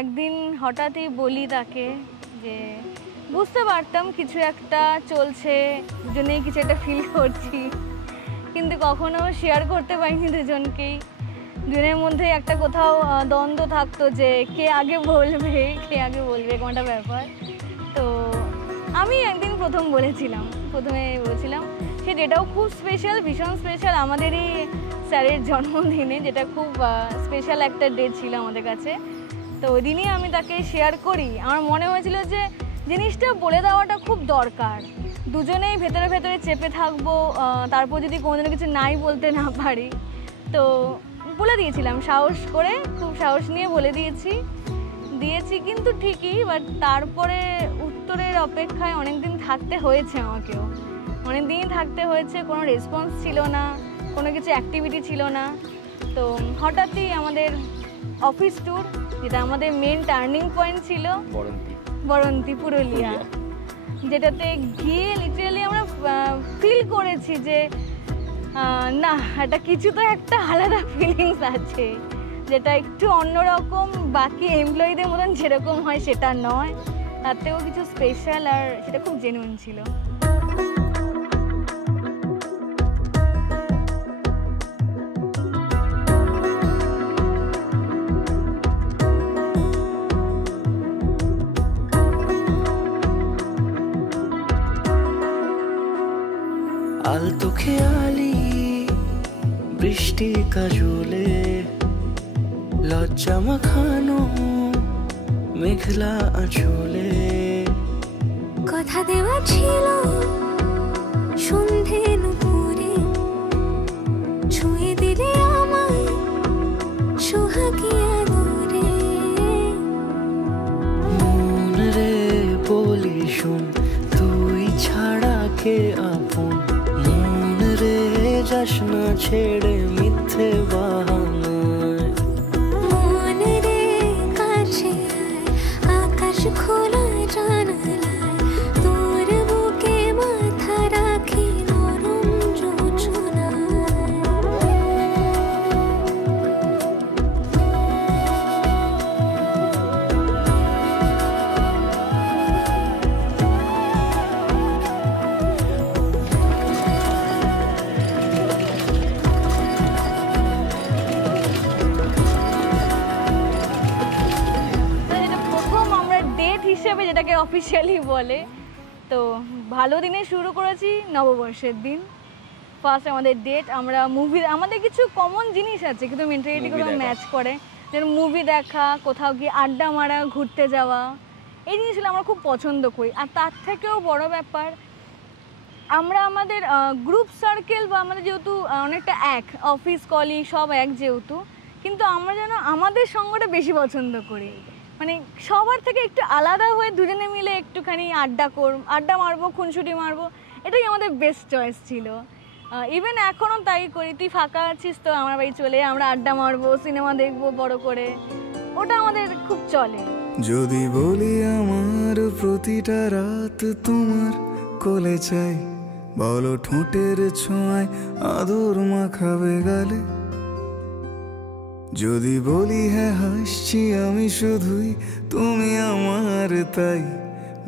একদিন হঠাৎই বলি তাকে যে বুঝতে পারতাম কিছু একটা চলছে, দুজনেই কিছু একটা ফিল করছি, কিন্তু কখনো শেয়ার করতে পারিনি দুজনকেই। দুজনের মধ্যে একটা কোথাও দ্বন্দ্ব থাকতো যে কে আগে বলবে কোনটা ব্যাপার। তো আমি একদিন প্রথমে বলেছিলাম সে ডেটাও খুব স্পেশাল, ভীষণ স্পেশাল, আমাদেরই স্যারের জন্মদিনে, যেটা খুব স্পেশাল একটা ডে ছিল আমাদের কাছে। তো ওই দিনই আমি তাকে শেয়ার করি। আমার মনে হয়েছিল যে জিনিসটা বলে দেওয়াটা খুব দরকার, দুজনেই ভেতরে ভেতরে চেপে থাকবো, তারপর যদি কোনোদিনও কিছু নাই বলতে না পারি। তো বলে দিয়েছিলাম সাহস করে, খুব সাহস নিয়ে বলে দিয়েছি। কিন্তু ঠিকই, বাট তারপরে উত্তরের অপেক্ষায় অনেক দিন থাকতে হয়েছে, আমাকেও অনেক দিনই থাকতে হয়েছে। কোনো রেসপন্স ছিল না, কোনো কিছু অ্যাক্টিভিটি ছিল না। তো হঠাৎই আমাদের অফিস ট্যুর, যেটা আমাদের মেন টার্নিং পয়েন্ট ছিল, বরন্তি পুরুলিয়া, যেটাতে গিয়ে লিটারালি আমরা ফিল করেছি যে না, এটা কিছু তো একটা আলাদা ফিলিংস আছে, যেটা একটু অন্যরকম, বাকি এমপ্লয়ীদের মতন যেরকম হয় সেটা নয়, তার থেকেও কিছু স্পেশাল, আর সেটা খুব জেনুইন ছিল। আলতো খেয়ালি বৃষ্টি কাজলে, লজ্জা মাখানো মেঘলা আঁচলে, কথা দেওয়া ছিল সন্ধে নুপুরে, ছুঁয়ে দিলে আমায় সোহাগী আদরে। মন রে বলি শোন, তুই ছাড়া কে আপন, মন রে যাস না ছেড়ে মিথ্যে বাহানায়। মন রে কাছে আকাশ খোলা জানালায়, তোর বুকে মাথা রাখি নরম যোজনায়। হিসেবে যেটাকে অফিসিয়ালি বলে, তো ভালো দিনে শুরু করেছি, নববর্ষের দিন ফার্স্ট আমাদের ডেট। আমরা মুভি, আমাদের কিছু কমন জিনিস আছে কিন্তু মেন্টালিটি কোথাও ম্যাচ করে, যেমন মুভি দেখা, কোথাও গিয়ে আড্ডা মারা, ঘুরতে যাওয়া, এই জিনিসগুলো আমরা খুব পছন্দ করি। আর তার থেকেও বড় ব্যাপার, আমরা আমাদের গ্রুপ সার্কেল বা আমাদের যেহেতু অনেকটা এক, অফিস কলিগ সব এক যেহেতু, কিন্তু আমরা যেন আমাদের সঙ্গটা বেশি পছন্দ করি, মানে সবার থেকে একটু আলাদা হয়ে দুজনে মিলে একটুখানি আড্ডা মারবো, খুনসুটি মারবো, এটাই আমাদের বেস্ট চয়েস ছিল। ইভেন এখনও তাই করি। তুই ফাঁকা আছিস তো আমার বাড়ি চলে, আমরা আড্ডা মারবো, সিনেমা দেখবো বড় করে, ওটা আমাদের খুব চলে। যদি বলি আমার প্রতিটা রাত তোমার কোলে চাই, বলো ঠোঁটের ছোঁয়ায় আদর মাখাবে গালে। যদি বলি হ্যাঁ হাসছি আমি শুধুই, তুমি আমার তাই,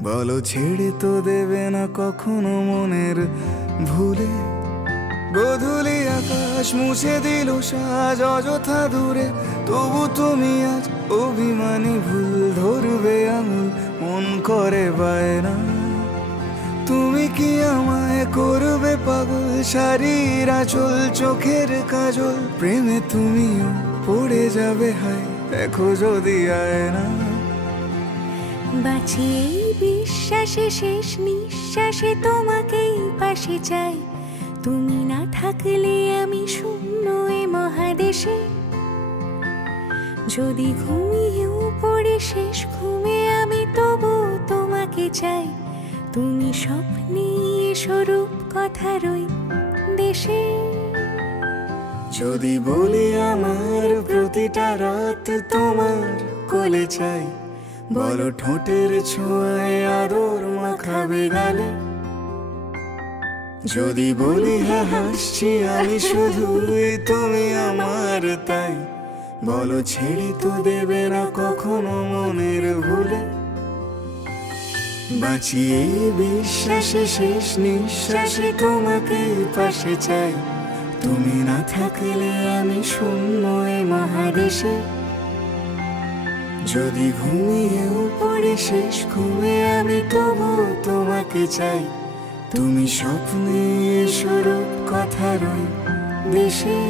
বলো ছেড়ে তো দেবে না কখনো মনের ভুলে। গোধূলি আকাশ মুছে দিল সাজ অযথা দূরে, তবু তুমি আজ অভিমানী ভুল ধরবে আঙুল, মন করে বায়না। তুমি কি আমায় করবে পাগল, শাড়ির আঁচল চোখের কাজল, প্রেমে তুমিও পড়ে যাবে হায়, দেখো যদি আয়না। বাঁচিয়ে বিশ্বাসে শেষ নিঃশ্বাসে তোমাকেই পাশে চাই, তুমি না থাকলে আমি শূন্য এ মহাদেশে। যদি ঘুমিয়েও পড়ে শেষ ঘুমে আমি তবু তোমাকে চাই, তুমি স্বপ্নে স্বরূপ কথার ওই দেশে। যদি বলি আমার প্রতিটা রাত তোমার কোলে চাই, বলো ঠোঁটের ছোঁয়ায় আদর মাখাবে গালে। যদি বলি হ্যাঁ হাসছি আমি শুধুই, তুমি আমার তাই, বলো ছেড়ে তো দেবে না কখনো মনের ভুলে। বাঁচিয়ে বিশ্বাসে শেষ নিঃশ্বাসে তোমাকে পাশে চাই, তুমি না থাকলে আমি শূন্য এ মহাদেশে। যদি ঘুমিয়েও পড়ি শেষ ঘুমে আমি তবু তোমাকে চাই, তুমি স্বপ্নে স্বরূপ কথার ওই দেশে।